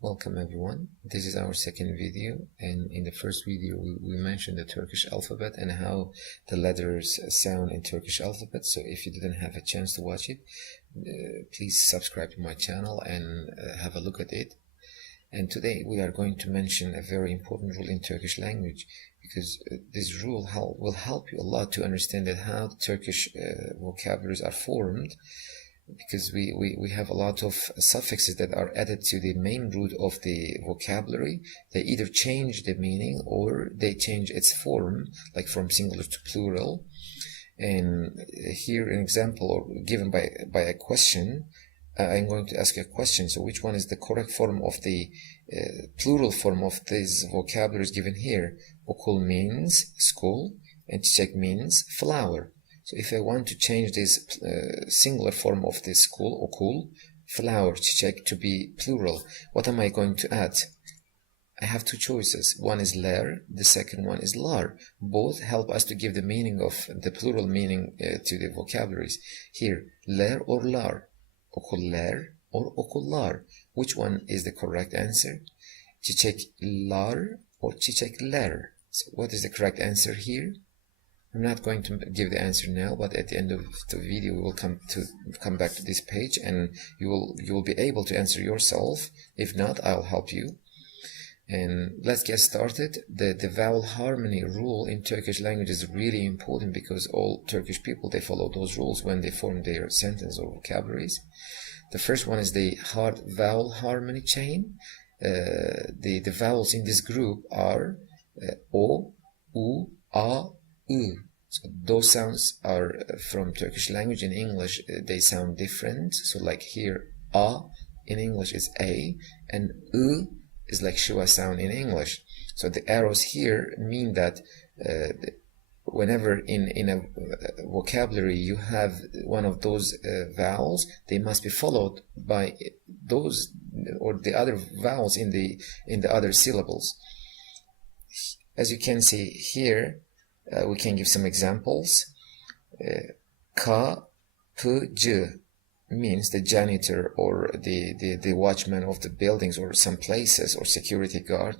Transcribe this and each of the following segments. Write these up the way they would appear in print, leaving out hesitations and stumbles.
Welcome everyone. This is our second video, and in the first video we mentioned the Turkish alphabet and how the letters sound in Turkish alphabet. So if you didn't have a chance to watch it, please subscribe to my channel and have a look at it. And today we are going to mention a very important rule in Turkish language, because this rule will help you a lot to understand that how Turkish vocabularies are formed, because we have a lot of suffixes that are added to the main root of the vocabulary. They either change the meaning or they change its form, like from singular to plural. And here an example given by a question. I'm going to ask you a question. So which one is the correct form of the plural form of this vocabulary is given here? Okul means school and çiçek means flower. So if I want to change this singular form of this school, okul, flower, çiçek, to be plural, what am I going to add? I have two choices. One is ler, the second one is lar. Both help us to give the meaning of the plural meaning to the vocabularies. Here, ler or lar, okullar or okullar. Which one is the correct answer? Çiçekler or çiçekler. So what is the correct answer here? I'm not going to give the answer now, but at the end of the video we will come back to this page and you will be able to answer yourself. If not, I'll help you. And let's get started. The vowel harmony rule in Turkish language is really important, because all Turkish people, they follow those rules when they form their sentence or vocabularies. The first one is the hard vowel harmony chain. The vowels in this group are o, u, a, u. So those sounds are from Turkish language. In English they sound different. So like here, a in English is a, and u is like shua sound in English. So the arrows here mean that whenever in a vocabulary you have one of those vowels, they must be followed by those or the other vowels in the other syllables. As you can see here, we can give some examples. Kapıcı means the janitor or the watchman of the buildings or some places, or security guard.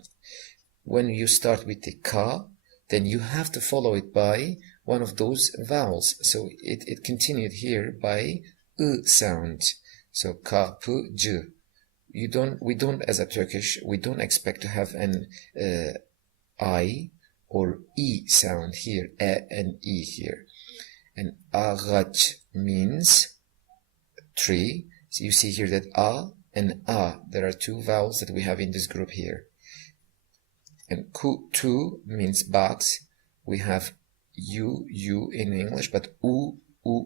When you start with the ka, then you have to follow it by one of those vowels. So it continued here by ı sound. So kapıcı. We don't, as a Turkish, we don't expect to have an I or E sound here, E and E here. And ağaç means tree. So you see here that A and A, there are two vowels that we have in this group here. And kutu means box. We have U in English, but U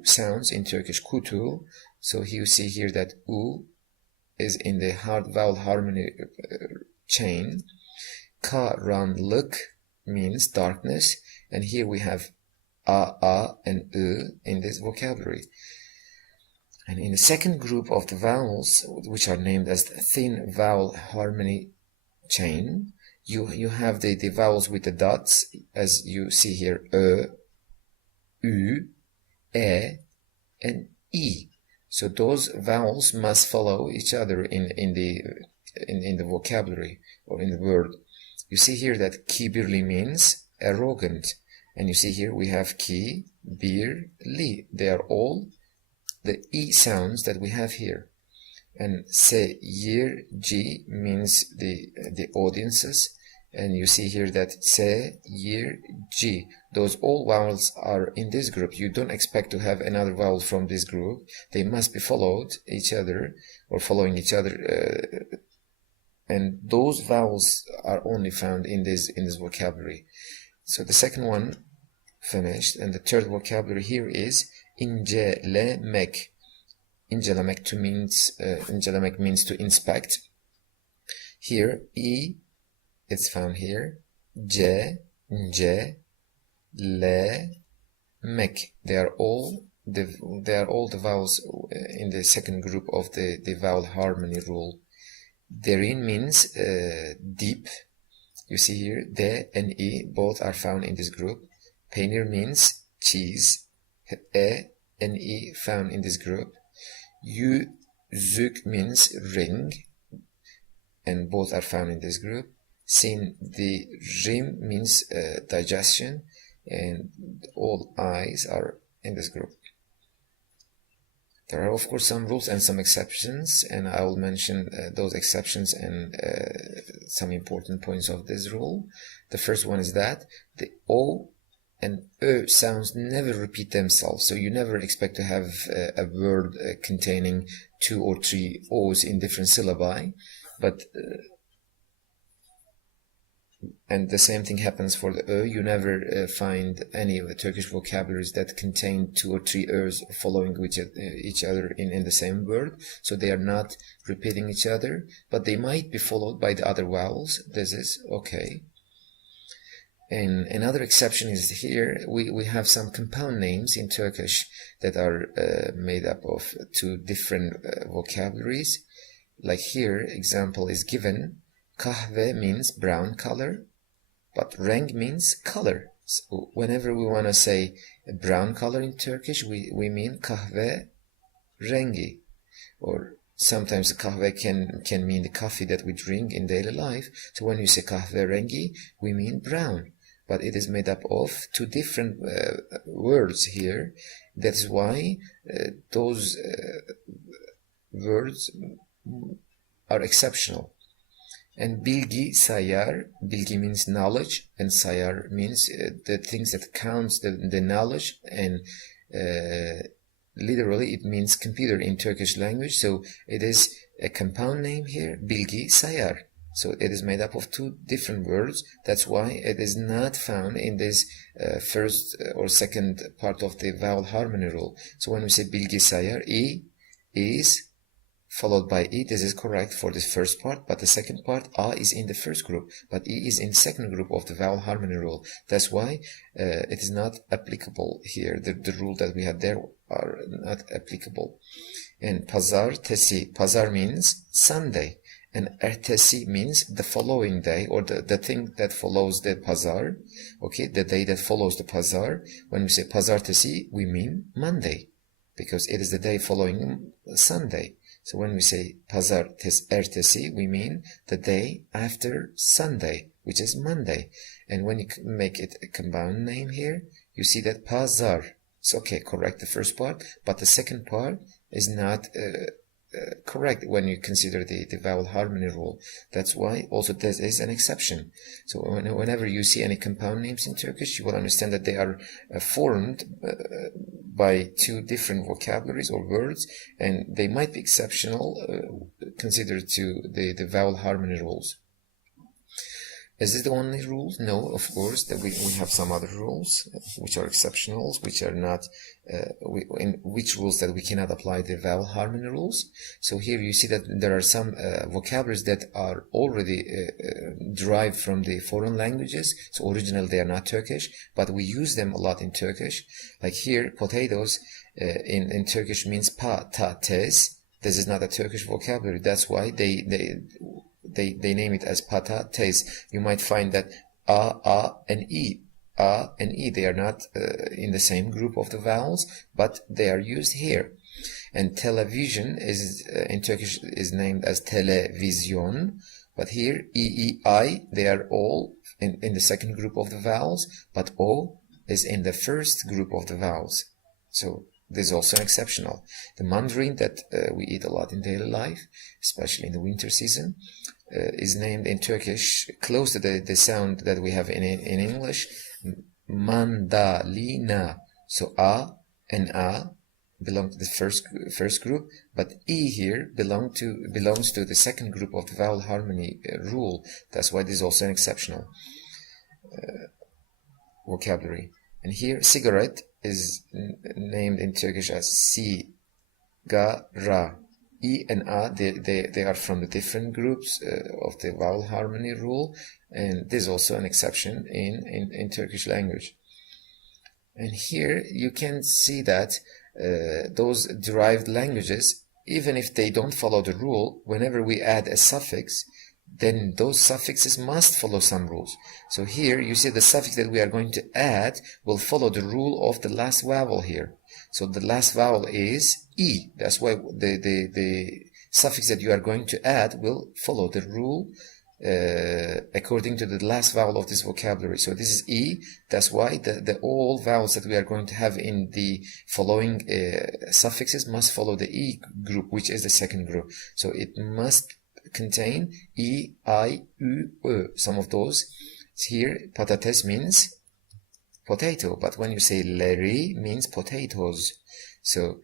sounds in Turkish, kutu. So you see here that U is in the hard vowel harmony chain. Karanlık means darkness, and here we have a and in this vocabulary. And in the second group of the vowels, which are named as thin vowel harmony chain, you have the vowels with the dots, as you see here, ü, e, and e. So those vowels must follow each other in the vocabulary or in the word. You see here that kibirli means arrogant, and you see here we have ki, bir, li. They are all the e sounds that we have here. And seyirci means the audiences, and you see here that seyirci. Those all vowels are in this group. You don't expect to have another vowel from this group. They must be followed each other or following each other. And those vowels are only found in this vocabulary. So the second one finished, and the third vocabulary here is incelemek. Incelemek means to inspect. Here e, it's found here. C, le, mek. They are all the vowels in the second group of the vowel harmony rule. Derin means deep. You see here, de and e both are found in this group. Peynir means cheese. E and e found in this group. Yüzük means ring. and both are found in this group. Sin, the rim means digestion, and all eyes are in this group. There are of course some rules and some exceptions, and I will mention those exceptions and some important points of this rule. The first one is that the O and Ö sounds never repeat themselves, so you never expect to have a word containing 2 or 3 O's in different syllabi, but and the same thing happens for the Ö. You never find any of the Turkish vocabularies that contain 2 or 3 Ö's following each other in the same word. So they are not repeating each other, but they might be followed by the other vowels. This is okay. And another exception is here, we have some compound names in Turkish that are made up of 2 different vocabularies. Like here, example is given. Kahve means brown color, but renk means color. So whenever we want to say a brown color in Turkish, we mean kahve rengi. Or sometimes kahve can mean the coffee that we drink in daily life. So when you say kahve rengi, we mean brown. But it is made up of 2 different words here. That's why those words are exceptional. And bilgi sayar, bilgi means knowledge, and sayar means the things that counts the knowledge, and literally it means computer in Turkish language. So it is a compound name here, bilgi sayar. So it is made up of 2 different words. That's why it is not found in this first or second part of the vowel harmony rule. So when we say bilgi sayar, I is followed by E. This is correct for this first part, but the second part, A is in the first group, but E is in the second group of the vowel harmony rule. That's why it is not applicable here. The rule that we had there are not applicable. And pazar tesi, pazar means Sunday, and ertesi means the following day, or the thing that follows the pazar. Okay, the day that follows the pazar. When we say pazar tesi, we mean Monday, because it is the day following Sunday. So when we say pazar ertesi, we mean the day after Sunday, which is Monday. And when you make it a combined name here, you see that pazar. It's okay, correct the first part, but the second part is not correct when you consider the vowel harmony rule. That's why also this is an exception. So whenever you see any compound names in Turkish, you will understand that they are formed by 2 different vocabularies or words, and they might be exceptional considered to the vowel harmony rules. Is this the only rule? No, of course, that we have some other rules which are exceptional, which are not, in which rules that we cannot apply the vowel harmony rules. So here you see that there are some vocabularies that are already derived from the foreign languages. So originally they are not Turkish, but we use them a lot in Turkish. Like here, potatoes in Turkish means patates. This is not a Turkish vocabulary. That's why they name it as patates. You might find that a and e, they are not in the same group of the vowels, but they are used here. And television is in Turkish is named as televizyon, but here I, they are all in the second group of the vowels, but o is in the first group of the vowels. So this is also exceptional. The mandarin that we eat a lot in daily life, especially in the winter season, is named in Turkish close to the sound that we have in English, mandalina. So a and a belong to the first group, but e here belongs to the second group of the vowel harmony rule. That's why this is also an exceptional vocabulary. And here cigarette is named in Turkish as sigara. E and a, they are from the different groups of the vowel harmony rule, and this is also an exception in Turkish language. And here you can see that those derived languages, even if they don't follow the rule, whenever we add a suffix, then those suffixes must follow some rules. So here you see the suffix that we are going to add will follow the rule of the last vowel here. So the last vowel is E. That's why the suffix that you are going to add will follow the rule according to the last vowel of this vocabulary. So this is E. That's why the all vowels that we are going to have in the following suffixes must follow the E group, which is the second group. So it must contain E, I, U, Ö. Some of those. Here, patates means potato, but when you say leri means potatoes. So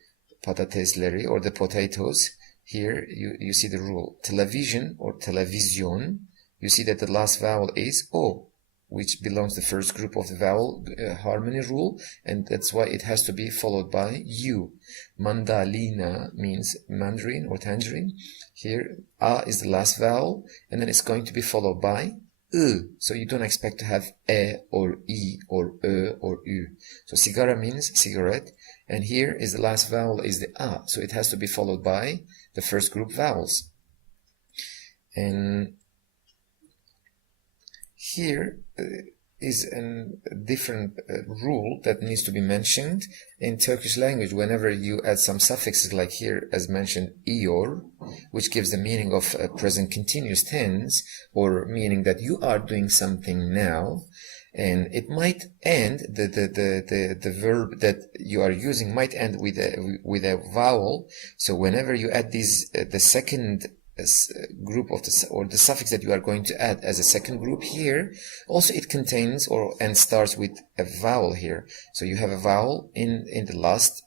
patates leri, or the potatoes. Here you see the rule. Television or television, you see that the last vowel is O, which belongs to the first group of the vowel harmony rule, and that's why it has to be followed by U. Mandalina means mandarin or tangerine. Here A is the last vowel, and then it's going to be followed by So you don't expect to have E or E or Ö or Ü. So sigara means cigarette, and here is the last vowel is the A, so it has to be followed by the first group vowels. And here is a different rule that needs to be mentioned in Turkish language. Whenever you add some suffixes, like here as mentioned iyor, which gives the meaning of present continuous tense, or meaning that you are doing something now, and it might end, the verb that you are using might end with a vowel. So whenever you add these the second group of the suffix that you are going to add as a second group here, also it contains and starts with a vowel here. So you have a vowel in the last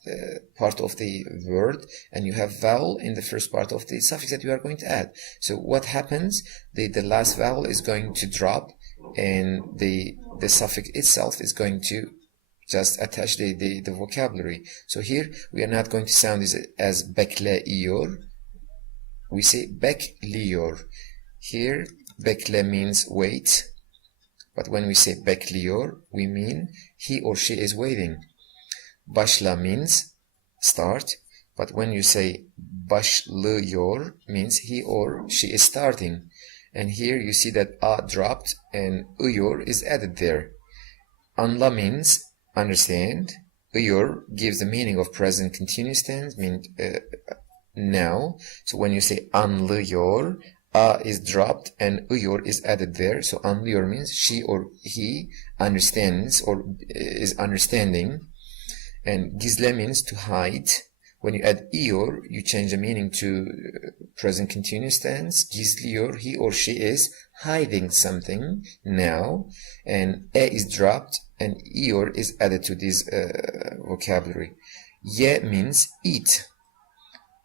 part of the word, and you have vowel in the first part of the suffix that you are going to add. So what happens? The last vowel is going to drop, and the suffix itself is going to just attach the vocabulary. So here we are not going to sound this as bekleiyor. We say bekliyor. Here, bekle means wait, but when we say bekliyor, we mean he or she is waiting. Başla means start, but when you say başlıyor, means he or she is starting. And here you see that a dropped and ıyor is added there. Anla means understand. Iyor gives the meaning of present continuous tense, mean now. So when you say anlıyor, a is dropped and ıyor is added there. So anlıyor means she or he understands or is understanding. And gizle means to hide. When you add iyor, you change the meaning to present continuous tense. Gizliyor, he or she is hiding something now. And e is dropped and iyor is added to this vocabulary. Ye means eat.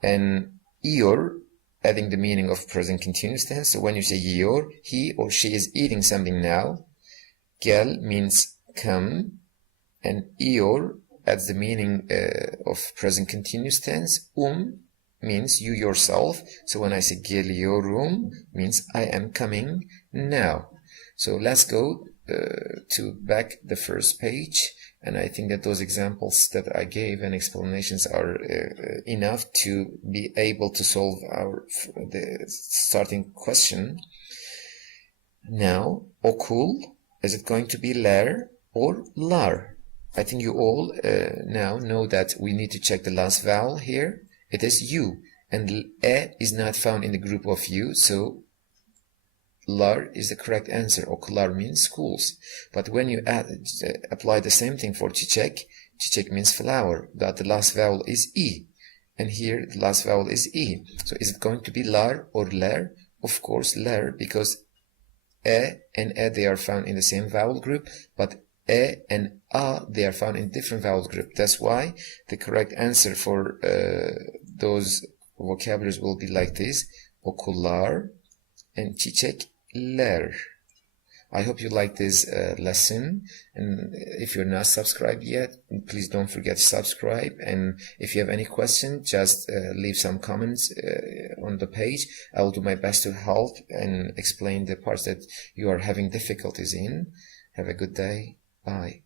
And iyor adding the meaning of present continuous tense. So when you say yiyor, he or she is eating something now. Gel means come, and iyor adds the meaning of present continuous tense. Means you yourself. So when I say geliyorum, means I am coming now. So let's go to back the first page. And I think that those examples that I gave and explanations are enough to be able to solve the starting question. Now, okul, is it going to be ler or lar? I think you all now know that we need to check the last vowel here. It is U, and e is not found in the group of U, so lar is the correct answer. Okullar means schools. But when you apply the same thing for çiçek, çiçek means flower, but the last vowel is E. And here the last vowel is E. So is it going to be lar or ler? Of course ler, because e and they are found in the same vowel group, but e and a, they are found in different vowel group. That's why the correct answer for those vocabularies will be like this: okullar and çiçekler. I hope you like this lesson, and if you're not subscribed yet, please don't forget to subscribe. And if you have any question, just leave some comments on the page. I will do my best to help and explain the parts that you are having difficulties in. Have a good day. Bye.